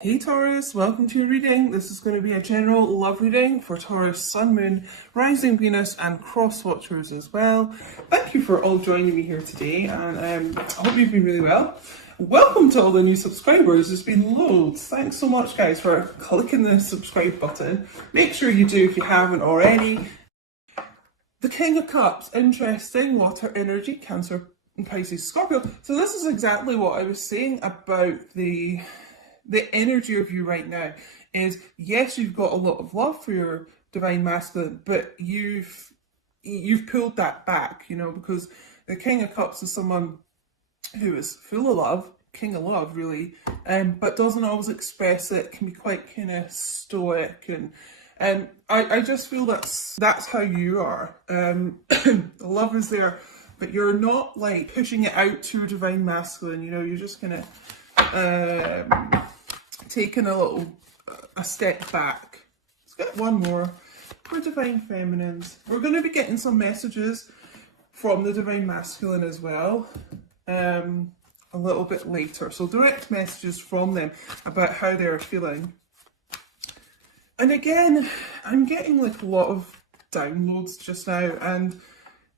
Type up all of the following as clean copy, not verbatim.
Hey Taurus, welcome to your reading. This is going to be a general love reading for Taurus, Sun, Moon, Rising Venus and Cross Watchers as well. Thank you for all joining me here today, and I hope you've been really well. Welcome to all the new subscribers. There's been loads. Thanks so much guys for clicking the subscribe button. Make sure you do if you haven't already. The King of Cups, interesting, water energy, Cancer, Pisces, Scorpio. So this is exactly what I was saying about the energy of you right now. Is yes, you've got a lot of love for your divine masculine, but you've pulled that back, because the King of Cups is someone who is full of love, king of love really, but doesn't always express it, can be quite kind of stoic, and I just feel that's how you are. The love is there, but you're not like pushing it out to your divine masculine, you're just kind of taking a step back. Let's get one more for divine feminines. We're going to be getting some messages from the divine masculine as well a little bit later, so direct messages from them about how they're feeling. And again, I'm getting like a lot of downloads just now, and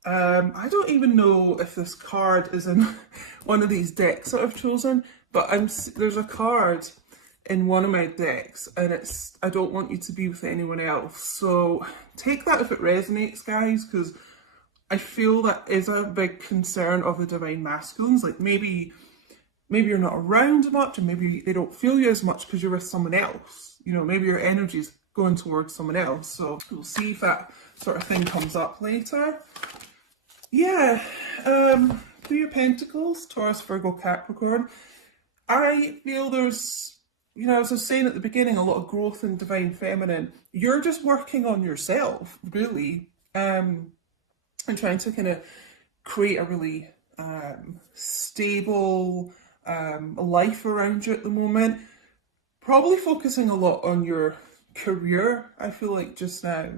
I don't even know if this card is in one of these decks that I've chosen, but there's a card in one of my decks, and it's I don't want you to be with anyone else. So take that if it resonates, guys, because I feel that is a big concern of the divine masculines. Like maybe you're not around much, and maybe they don't feel you as much because you're with someone else. Maybe your energy's going towards someone else. So we'll see if that sort of thing comes up later. Yeah, Three of Pentacles, Taurus, Virgo, Capricorn. I feel there's, as I was saying at the beginning, a lot of growth in divine feminine. You're just working on yourself, really, and trying to kind of create a really stable life around you at the moment. Probably focusing a lot on your career, I feel like, just now.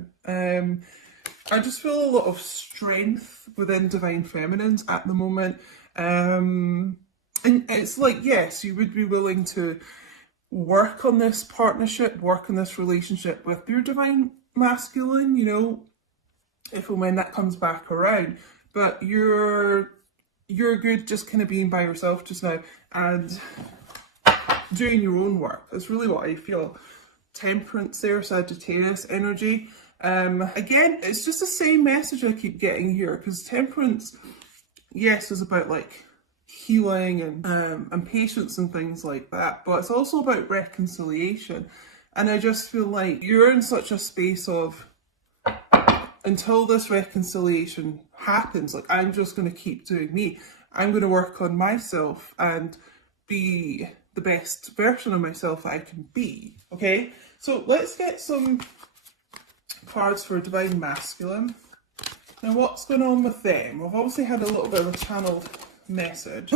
I just feel a lot of strength within divine feminines at the moment. And it's like, yes, you would be willing to work on this partnership, work on this relationship with your divine masculine, if and when that comes back around. But you're good just kind of being by yourself just now and doing your own work. That's really what I feel. Temperance there, Sagittarius energy. Again, it's just the same message I keep getting here, because temperance, yes, is about like healing and patience and things like that, but it's also about reconciliation. And I just feel like you're in such a space of, until this reconciliation happens, like, I'm just going to keep doing me. I'm going to work on myself and be the best version of myself that I can be. Okay, so let's get some cards for divine masculine. Now, what's going on with them? We've obviously had a little bit of a channeled message.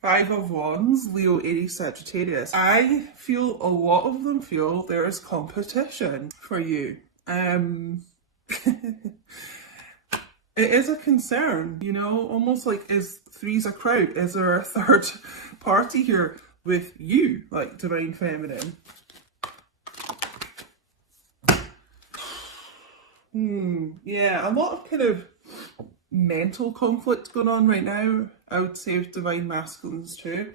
Five of Wands, Leo, Aries, Sagittarius. I feel a lot of them feel there is competition for you. It is a concern, almost like, is three's a crowd? Is there a third party here with you, like divine feminine? Yeah, a lot of kind of mental conflict going on right now, I would say, with divine masculines too.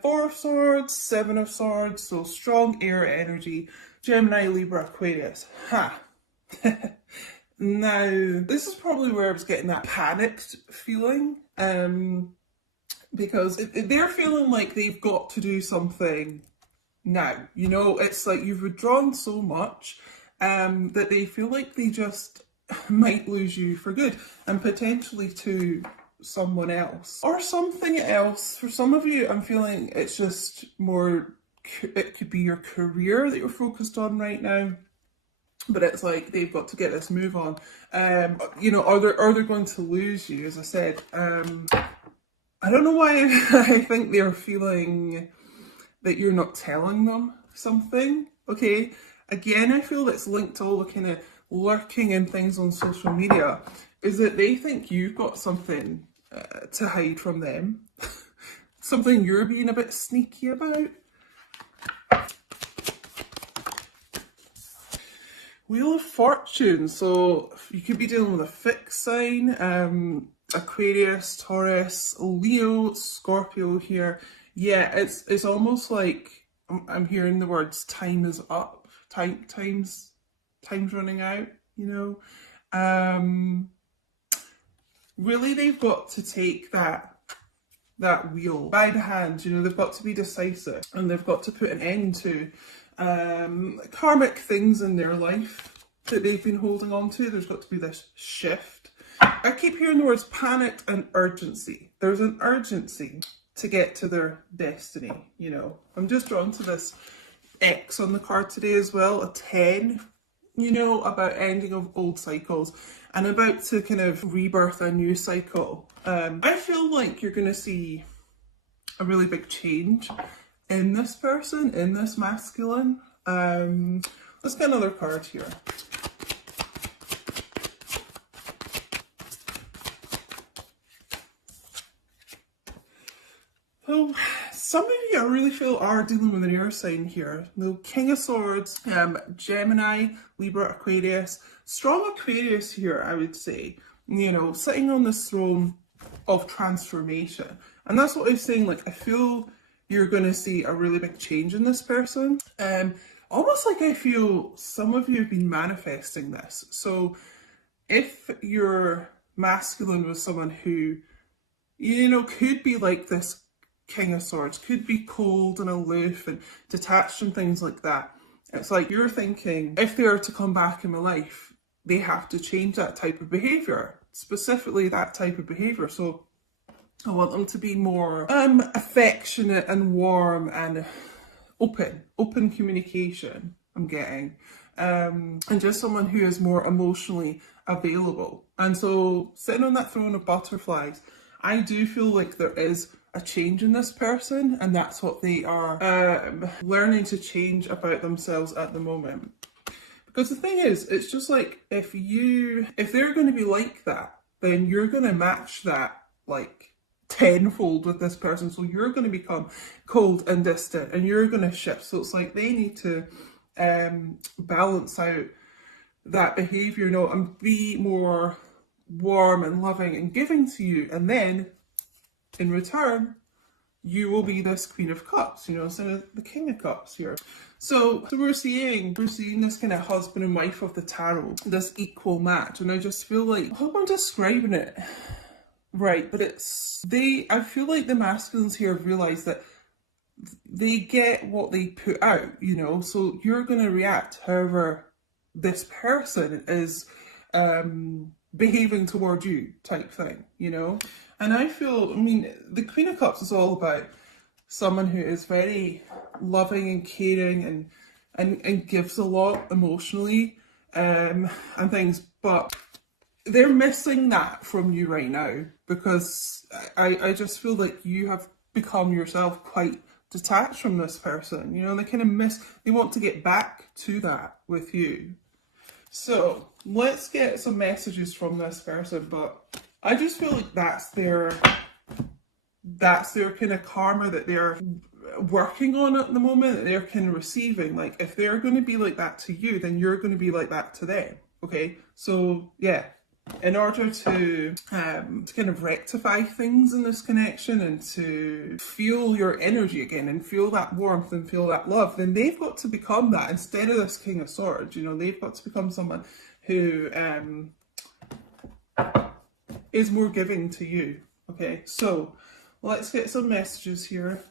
Four of Swords, Seven of Swords, so strong air energy, Gemini, Libra, Aquarius. Ha! Now, this is probably where I was getting that panicked feeling, because they're feeling like they've got to do something now. It's like you've withdrawn so much that they feel like they just might lose you for good, and potentially to someone else or something else. For some of you, I'm feeling it's just more, it could be your career that you're focused on right now, but it's like they've got to get this move on. Are they going to lose you? As I said, I don't know why I think they're feeling that you're not telling them something. Okay, again, I feel that's linked to all the kind of lurking and things on social media, is that they think you've got something to hide from them, something you're being a bit sneaky about. Wheel of Fortune. So you could be dealing with a fixed sign, Aquarius, Taurus, Leo, Scorpio here. Yeah, it's almost like I'm hearing the words time is up, time's running out, you know. Really they've got to take that wheel by the hand, you know, they've got to be decisive and they've got to put an end to karmic things in their life that they've been holding on to. There's got to be this shift. I keep hearing the words panic and urgency. There's an urgency to get to their destiny, you know. I'm just drawn to this X on the card today as well, a 10, you know, about ending of old cycles and about to kind of rebirth a new cycle. I feel like you're going to see a really big change in this person, in this masculine. Let's get another card here. So, some of you I really feel are dealing with an air sign here. The King of Swords, Gemini, Libra, Aquarius. Strong Aquarius here, I would say. You know, sitting on this throne of transformation. And that's what I was saying, like, I feel you're going to see a really big change in this person. Almost like I feel some of you have been manifesting this. So if your masculine was someone who, you know, could be like this King of Swords, could be cold and aloof and detached and things like that, it's like you're thinking, if they are to come back in my life, they have to change that type of behaviour, specifically that type of behaviour. So I want them to be more affectionate and warm and open communication, I'm getting. And just someone who is more emotionally available. And so sitting on that throne of butterflies, I do feel like there is a change in this person, and that's what they are learning to change about themselves at the moment. Because the thing is, it's just like if they're going to be like that, then you're going to match that like tenfold with this person. So you're going to become cold and distant and you're going to shift. So it's like they need to balance out that behaviour, you know, and be more warm and loving and giving to you. And then in return, you will be this Queen of Cups, you know, instead of the King of Cups here. So we're seeing this kind of husband and wife of the tarot, this equal match. And I just feel like, I hope I'm describing it right, but I feel like the masculines here have realised that they get what they put out, you know, so you're going to react however this person is behaving toward you type thing, you know. And I feel, I mean, the Queen of Cups is all about someone who is very loving and caring and gives a lot emotionally and things, but they're missing that from you right now, because I just feel like you have become yourself quite detached from this person, you know. They want to get back to that with you. So let's get some messages from this person, but I just feel like that's their kind of karma that they're working on at the moment, that they're kind of receiving. Like, if they're going to be like that to you, then you're going to be like that to them. Okay, so yeah, in order to kind of rectify things in this connection and to feel your energy again and feel that warmth and feel that love, then they've got to become that instead of this King of Swords. You know, they've got to become someone who is more giving to you. Okay, so let's get some messages here.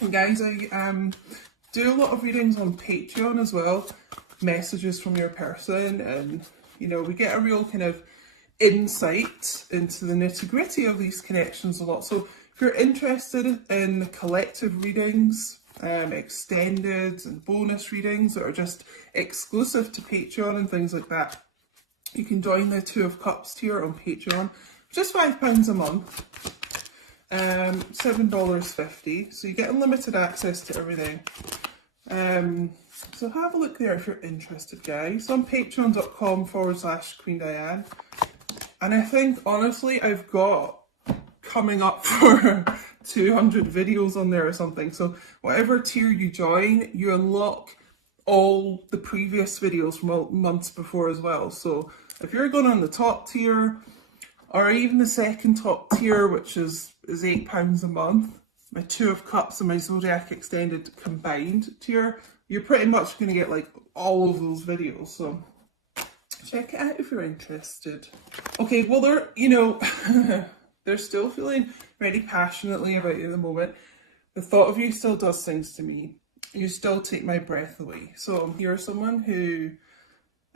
And guys, I do a lot of readings on Patreon as well, messages from your person, and you know, we get a real kind of insight into the nitty-gritty of these connections a lot. So if you're interested in collective readings, extended and bonus readings that are just exclusive to Patreon and things like that, you can join the Two of Cups tier on Patreon, just £5 a month, $7.50, so you get unlimited access to everything. So have a look there if you're interested, guys, on patreon.com/Queen Diane. And I think honestly I've got coming up for 200 videos on there or something. So whatever tier you join, you unlock all the previous videos from months before as well. So if you're going on the top tier, or even the second top tier, which is £8 a month, my Two of Cups and my Zodiac Extended combined tier, you're pretty much going to get like all of those videos. So check it out if you're interested. Okay, well, they're, you know, they're still feeling very passionately about you at the moment. The thought of you still does things to me. You still take my breath away. So you're someone who,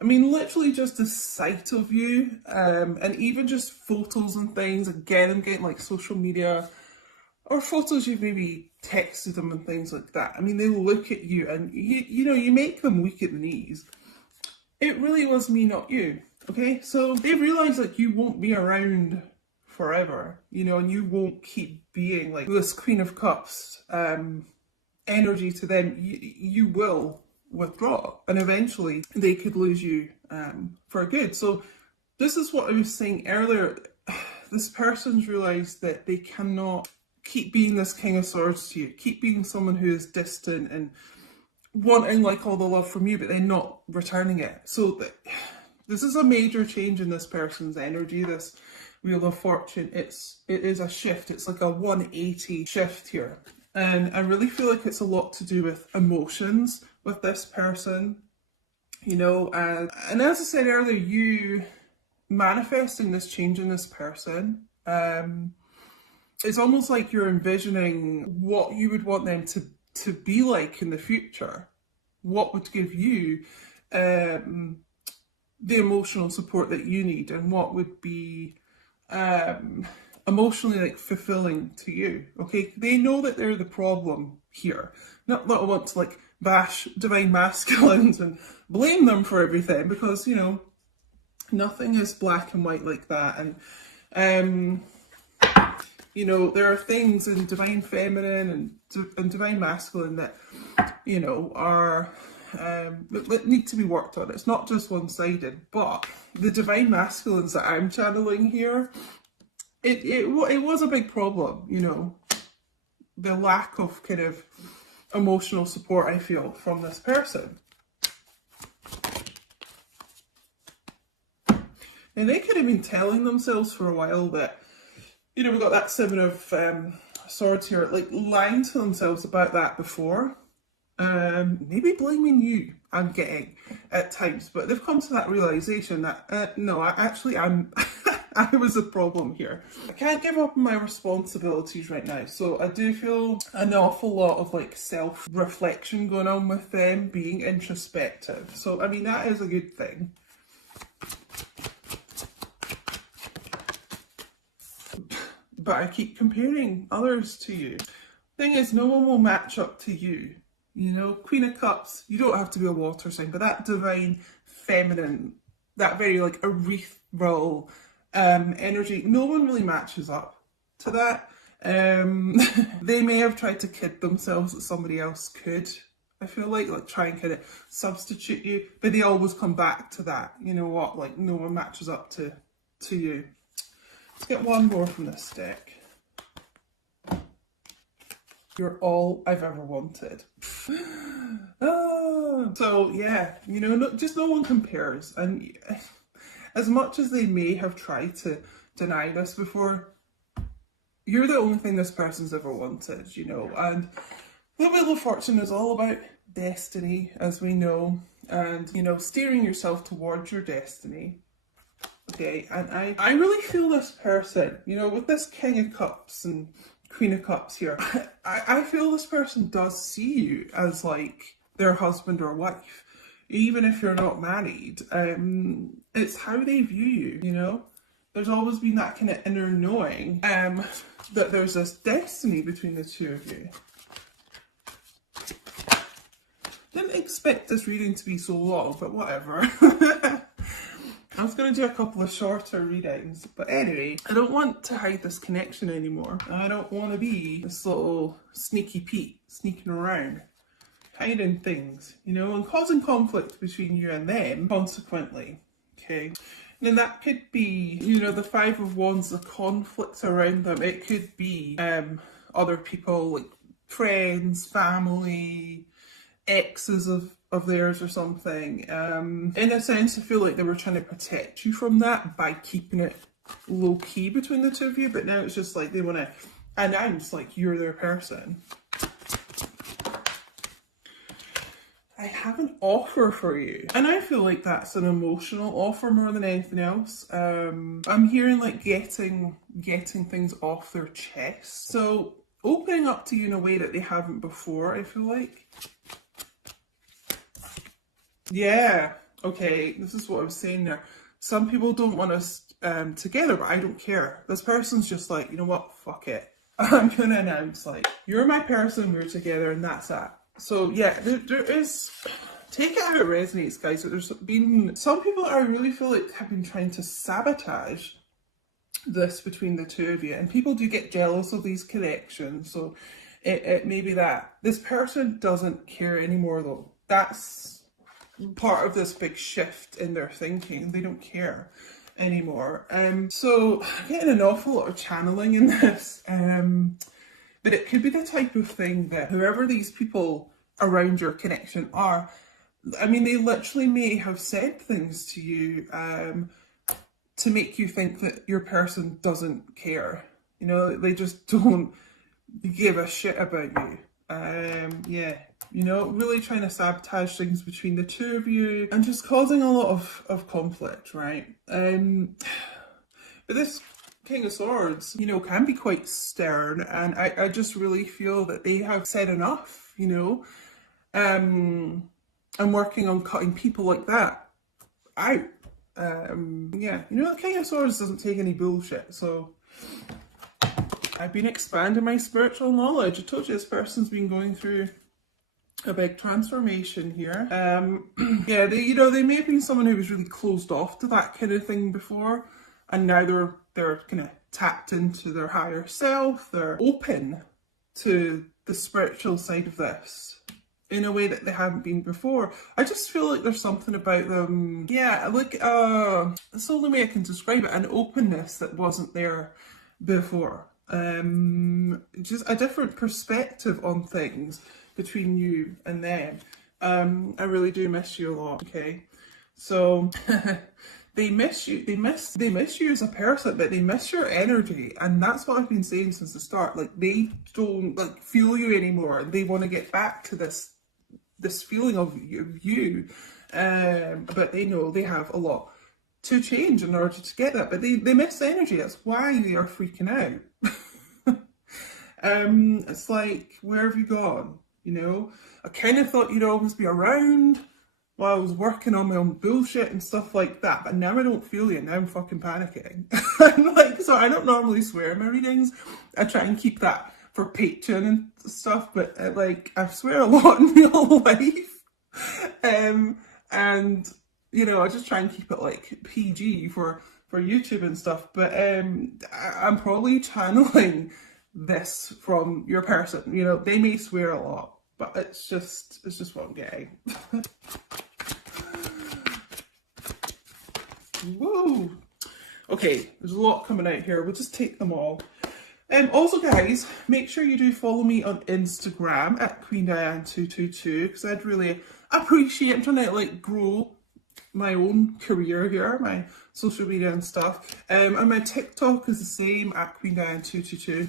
I mean, literally just the sight of you, and even just photos and things, again, I'm getting like social media, or photos you've maybe texted them and things like that. I mean, they look at you and you know, you make them weak at the knees. It really was me, not you, okay? So they realise like you won't be around forever, you know, and you won't keep being like this Queen of Cups energy to them. You will withdraw, and eventually they could lose you for good. So this is what I was saying earlier. This person's realised that they cannot keep being this King of Swords to you, keep being someone who is distant and wanting like all the love from you, but then not returning it. So this is a major change in this person's energy, this Wheel of Fortune. It is a shift. It's like a 180 shift here. And I really feel like it's a lot to do with emotions with this person, you know, and as I said earlier, you manifesting this change in this person, it's almost like you're envisioning what you would want them to be like in the future, what would give you the emotional support that you need, and what would be emotionally like fulfilling to you. Okay, they know that they're the problem here. Not that I want to like bash divine masculines and blame them for everything, because you know nothing is black and white like that. And you know, there are things in divine feminine and divine masculine that, you know, are that need to be worked on. It's not just one-sided. But the divine masculines that I'm channeling here, it was a big problem, you know, the lack of kind of emotional support I feel from this person. And they could have been telling themselves for a while that, you know, we've got that Seven of Swords here, like lying to themselves about that before. Maybe blaming you, I'm getting at times, but they've come to that realisation that, no, I'm I was a problem here. I can't give up on my responsibilities right now, so I do feel an awful lot of like self-reflection going on with them, being introspective. So, I mean, that is a good thing. But I keep comparing others to you. Thing is, no one will match up to you. You know, Queen of Cups, you don't have to be a water sign, but that divine feminine, that very like ethereal energy, no one really matches up to that. They may have tried to kid themselves that somebody else could, I feel like try and kind of substitute you, but they always come back to that. You know what, like no one matches up to you. Let's get one more from this deck. You're all I've ever wanted. So yeah, you know, just no one compares. And as much as they may have tried to deny this before, you're the only thing this person's ever wanted, you know. And the Wheel of Fortune is all about destiny, as we know, and, you know, steering yourself towards your destiny. Okay, and I really feel this person, you know, with this King of Cups and Queen of Cups here, I feel this person does see you as like their husband or wife, even if you're not married. It's how they view you, you know. There's always been that kind of inner knowing that there's this destiny between the two of you. Didn't expect this reading to be so long, but whatever. I was going to do a couple of shorter readings, but anyway, I don't want to hide this connection anymore. I don't want to be this little sneaky Pete sneaking around, hiding things, you know, and causing conflict between you and them, consequently. Okay, And that could be, you know, the Five of Wands, the conflict around them. It could be other people, like friends, family, exes of theirs or something. In a sense, I feel like they were trying to protect you from that by keeping it low key between the two of you, but now it's just like they want to announce like you're their person. I have an offer for you, and I feel like that's an emotional offer more than anything else. I'm hearing like getting things off their chest, so opening up to you in a way that they haven't before, I feel like. Yeah, okay, this is what I was saying there. Some people don't want us together, but I don't care. This person's just like, you know what, fuck it. I'm gonna announce like, you're my person, we're together, and that's that. So yeah, there is, take it how it resonates, guys, but there's been some people I really feel like have been trying to sabotage this between the two of you, and people do get jealous of these connections, so it may be that. This person doesn't care anymore though. That's part of this big shift in their thinking. They don't care anymore. So I'm getting an awful lot of channeling in this. But it could be the type of thing that whoever these people around your connection are, I mean, they literally may have said things to you to make you think that your person doesn't care. You know, they just don't give a shit about you. Yeah, you know, really trying to sabotage things between the two of you and just causing a lot of conflict, right? But this King of Swords, you know, can be quite stern, and I just really feel that they have said enough, you know. I'm working on cutting people like that out. Yeah, you know, the King of Swords doesn't take any bullshit, so I've been expanding my spiritual knowledge. I told you this person's been going through a big transformation here. Yeah, they may have been someone who was really closed off to that kind of thing before, and now they're kind of tapped into their higher self. They're open to the spiritual side of this in a way that they haven't been before. I just feel like there's something about them, yeah, like that's the only way I can describe it, an openness that wasn't there before. Just a different perspective on things between you and them. I really do miss you a lot, okay? So they miss you, they miss you as a person, but they miss your energy, and that's what I've been saying since the start. Like, they don't like feel you anymore. They want to get back to this feeling of you, but they know they have a lot to change in order to get that, but they miss the energy. That's why they are freaking out. It's like, where have you gone? You know, I kind of thought you'd always be around while I was working on my own bullshit and stuff like that, but now I don't feel you. Now I'm fucking panicking. I'm like, so I don't normally swear in my readings. I try and keep that for Patreon and stuff, but like, I swear a lot in real life. And you know, I just try and keep it like PG for YouTube and stuff, but I'm probably channeling this from your person. You know, they may swear a lot, but it's just what I'm getting. Whoa. Okay, there's a lot coming out here. We'll just take them all. Also, guys, make sure you do follow me on Instagram at QueenDiane222, because I'd really appreciate, I'm trying to like grow my own career here, my social media and stuff. And my TikTok is the same, at QueenDiane222.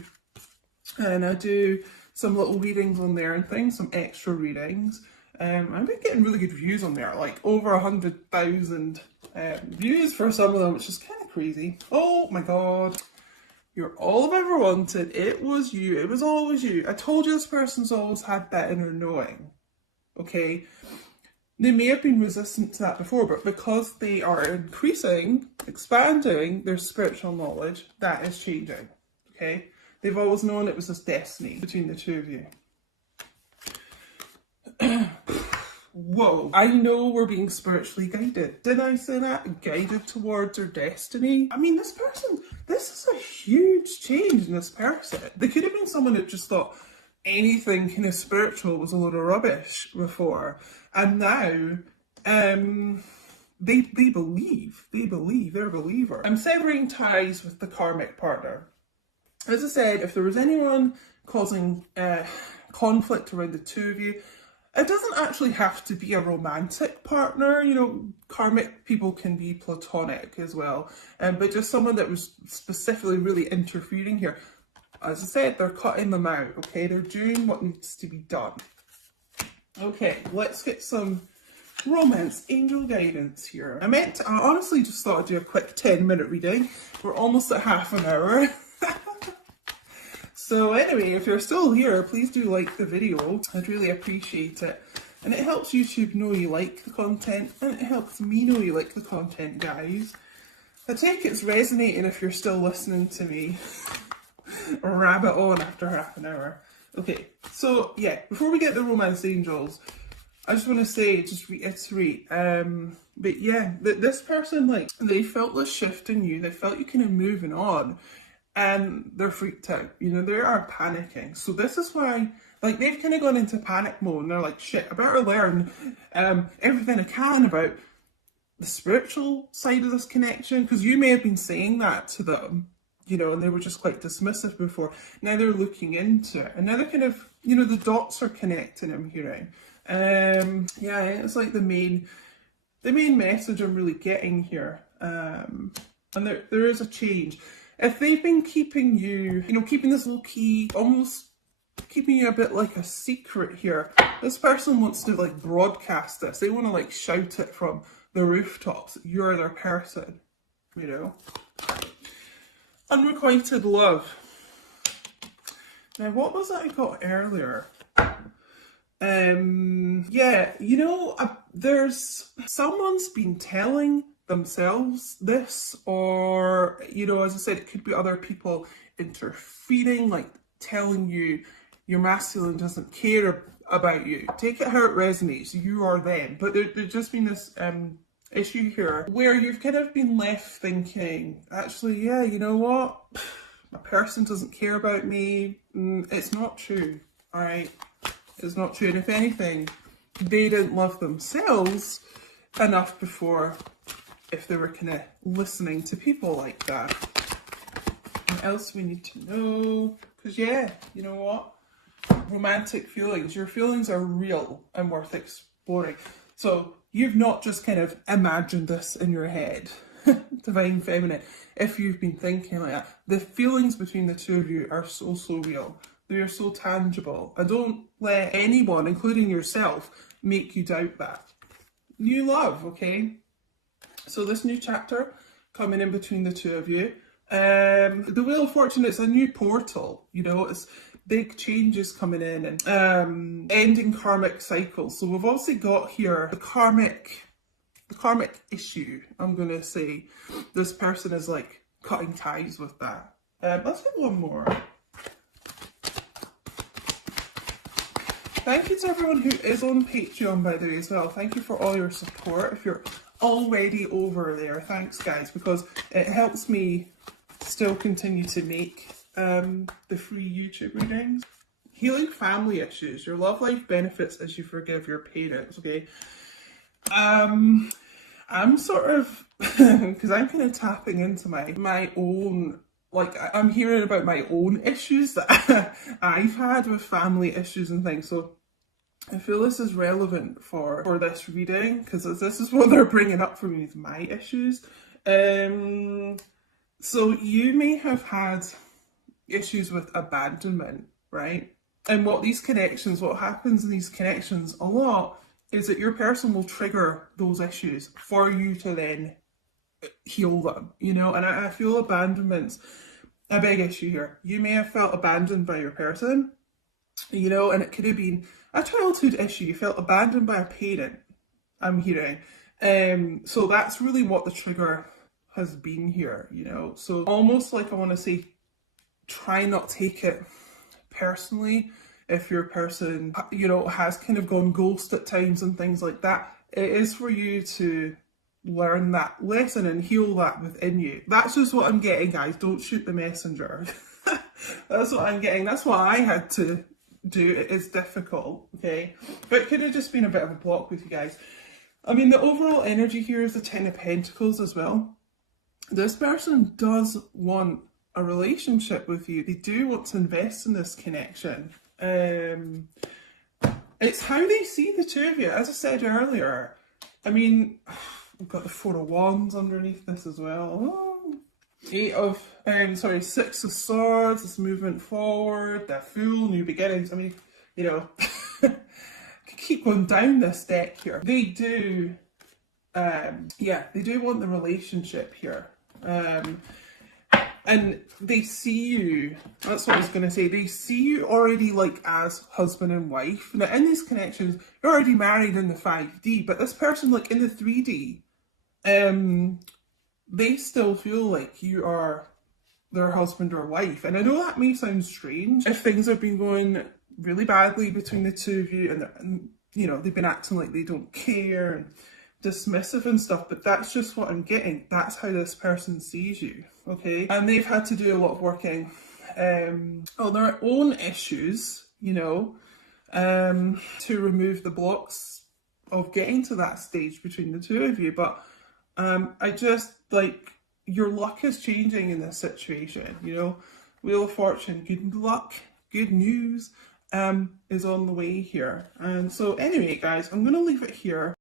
And I do some little readings on there and things, some extra readings. I've been getting really good views on there, like over 100,000 views for some of them, which is kind of crazy. Oh my god. You're all I've ever wanted. It was you. It was always you. I told you this person's always had that inner knowing. Okay? They may have been resistant to that before, but because they are increasing, expanding their spiritual knowledge, that is changing. Okay? They've always known it was this destiny between the two of you. Whoa. I know we're being spiritually guided. Did I say that? Guided towards their destiny? I mean, this is a huge change in this person. They could have been someone that just thought anything kind of spiritual was a load of rubbish before. And now, they believe, they're a believer. I'm severing ties with the karmic partner. As I said, if there was anyone causing conflict around the two of you, it doesn't actually have to be a romantic partner. You know, karmic people can be platonic as well. But just someone that was specifically really interfering here. As I said, they're cutting them out, okay? They're doing what needs to be done. Okay, let's get some romance angel guidance here. I honestly just thought I'd do a quick 10-minute reading. We're almost at half an hour. So anyway, if you're still here, please do like the video. I'd really appreciate it. And it helps YouTube know you like the content, and it helps me know you like the content, guys. I take it's resonating if you're still listening to me rabbit on after half an hour. Okay, so yeah, before we get the romance angels, I just want to say, just reiterate, but yeah, this person, like, they felt this shift in you, they felt you kind of moving on, and they're freaked out, you know, they are panicking. So this is why, like, they've kind of gone into panic mode, and they're like, shit, I better learn everything I can about the spiritual side of this connection, because you may have been saying that to them, you know, and they were just quite dismissive before. Now they're looking into it, and now they're kind of, you know, the dots are connecting, I'm hearing. Yeah, it's like the main message I'm really getting here. And there is a change. If they've been keeping you, you know, keeping this low key, almost keeping you a bit like a secret here, this person wants to like broadcast this. They want to like shout it from the rooftops. You're their person, you know. Unrequited love. Now, what was that I got earlier? Yeah, you know, there's someone's been telling themselves this, or, you know, as I said, it could be other people interfering, like telling you your masculine doesn't care about you. Take it how it resonates. You are them. But there's just been this issue here where you've kind of been left thinking, actually, yeah, you know what? My person doesn't care about me. It's not true, all right? It's not true. And if anything, they didn't love themselves enough before, if they were kind of listening to people like that. What else we need to know? Because yeah, you know what? Romantic feelings. Your feelings are real and worth exploring. So you've not just kind of imagined this in your head. Divine Feminine. If you've been thinking like that, the feelings between the two of you are so real. They are so tangible. And don't let anyone, including yourself, make you doubt that. New love, okay? So this new chapter coming in between the two of you. The Wheel of Fortune, it's a new portal, you know, it's big changes coming in and ending karmic cycles. So we've also got here the karmic issue, I'm going to say. This person is like cutting ties with that. Let's get one more. Thank you to everyone who is on Patreon, by the way, as well. Thank you for all your support. If you're already over there, thanks, guys, because it helps me still continue to make the free YouTube readings. Healing family issues. Your love life benefits as you forgive your parents, okay? I'm sort of, because I'm kind of tapping into my own, like, I'm hearing about my own issues that I've had with family issues and things. So I feel this is relevant for this reading, because this is what they're bringing up for me, is my issues. So you may have had issues with abandonment, right? And what happens in these connections a lot is that your person will trigger those issues for you to then heal them, you know? And I feel abandonment's a big issue here. You may have felt abandoned by your person, you know, and it could have been a childhood issue. You felt abandoned by a parent, I'm hearing. So that's really what the trigger has been here, you know? So almost like, I want to say, try not take it personally if your person, you know, has kind of gone ghost at times and things like that. It is for you to learn that lesson and heal that within you. That's just what I'm getting, guys. Don't shoot the messenger. That's what I'm getting. That's what I had to do. It is difficult, okay? But it could have just been a bit of a block with you guys. I mean, the overall energy here is the Ten of Pentacles as well. This person does want a relationship with you. They do want to invest in this connection. It's how they see the two of you. As I said earlier, I mean, we've got the Four of Wands underneath this as well. Oh. Six of Swords, this movement forward, the Fool, new beginnings. I mean, you know, keep going down this deck here. They do, they do want the relationship here. And they see you, that's what I was going to say, they see you already like as husband and wife. Now in these connections, you're already married in the 5D, but this person like in the 3D, they still feel like you are their husband or wife. And I know that may sound strange if things have been going really badly between the two of you and you know, they've been acting like they don't care and dismissive and stuff, but that's just what I'm getting. That's how this person sees you, okay? And they've had to do a lot of working on their own issues, you know, to remove the blocks of getting to that stage between the two of you. But I just, like, your luck is changing in this situation, you know? Wheel of Fortune, good luck, good news is on the way here. And so anyway, guys, I'm going to leave it here.